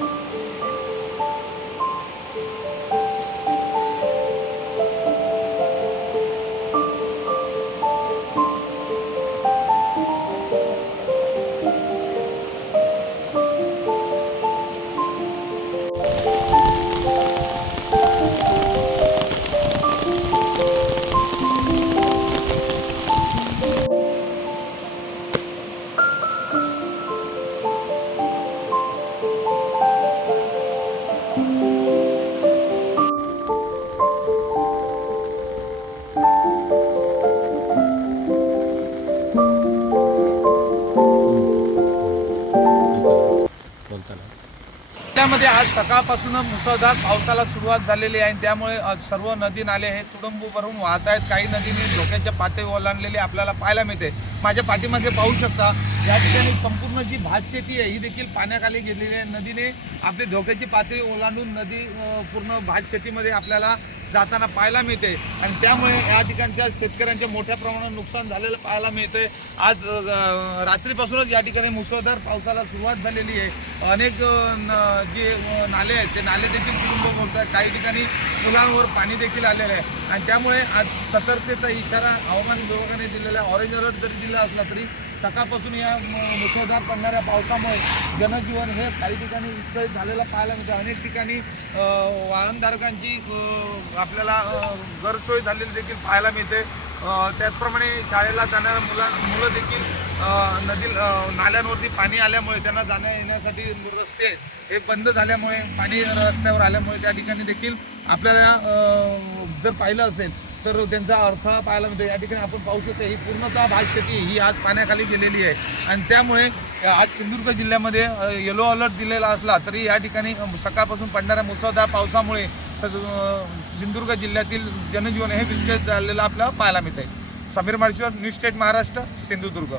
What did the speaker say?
え? जिल्ह्यामध्ये आज सकाळपासून मुसळधार पावसाला सुरुवात झालेली आहे आणि त्यामुळे सर्व नदी नाले हे तुडंब भरून वाहत आहेत. काही नदीने धोक्याच्या पातळी ओलांडलेली आपल्याला पाहायला मिळते. माझ्या पाठीमागे पाहू शकता. या ठिकाणी संपूर्ण जी भातशेती आहे ही देखील पाण्याखाली गेलेली आहे. नदीने आपली धोक्याची पातळी ओलांडून नदी पूर्ण पूर्ण भातशेतीमध्ये आपल्याला जाताना पाहायला मिळते. आणि त्यामुळे या ठिकाणच्या शेतकऱ्यांच्या मोठ्या प्रमाणात नुकसान झालेलं पाहायला मिळते. आज रात्रीपासूनच या ठिकाणी मुसळधार पावसाला सुरुवात झालेली आहे. अनेक न- जे नाले आहेत ते नाले देखील कुटुंब बोलत आहेत काही ठिकाणी पुलांवर पाणी देखील आलेलं आहे. आणि त्यामुळे आज सतर्कतेचा इशारा हवामान विभागाने दिलेला आहे. ऑरेंज अलर्ट जरी दिला असला तरी सकाळपासून या मुसळधार पडणाऱ्या पावसामुळे जनजीवन हे काही ठिकाणी विस्कळीत झालेलं पाहायला मिळतं. अनेक ठिकाणी वाहनधारकांची आपल्याला गरसोय झालेली देखील पाहायला मिळते. त्याचप्रमाणे शाळेला जाणाऱ्या मुला मुलं देखील नदी नाल्यांवरती पाणी आल्यामुळे त्यांना जाण्या येण्यासाठी रस्ते हे बंद झाल्यामुळे पाणी रस्त्यावर आल्यामुळे त्या ठिकाणी देखील आपल्याला जर पाहिलं असेल तर त्यांचा अडथळा पाहायला मिळतो. या ठिकाणी आपण पाहू शकतो ही पूर्णतः भात शेती ही आज पाण्याखाली गेलेली आहे. आणि त्यामुळे आज सिंधुदुर्ग जिल्ह्यामध्ये येलो अलर्ट दिलेला असला तरी या ठिकाणी सकाळपासून पडणाऱ्या मुसळधार पावसामुळे सिंधुदुर्ग जिल्ह्यातील जनजीवन हे विस्कळीत झालेलं आपल्याला पाहायला मिळत आहे समीर माळशीवर न्यू स्टेट महाराष्ट्र सिंधुदुर्ग.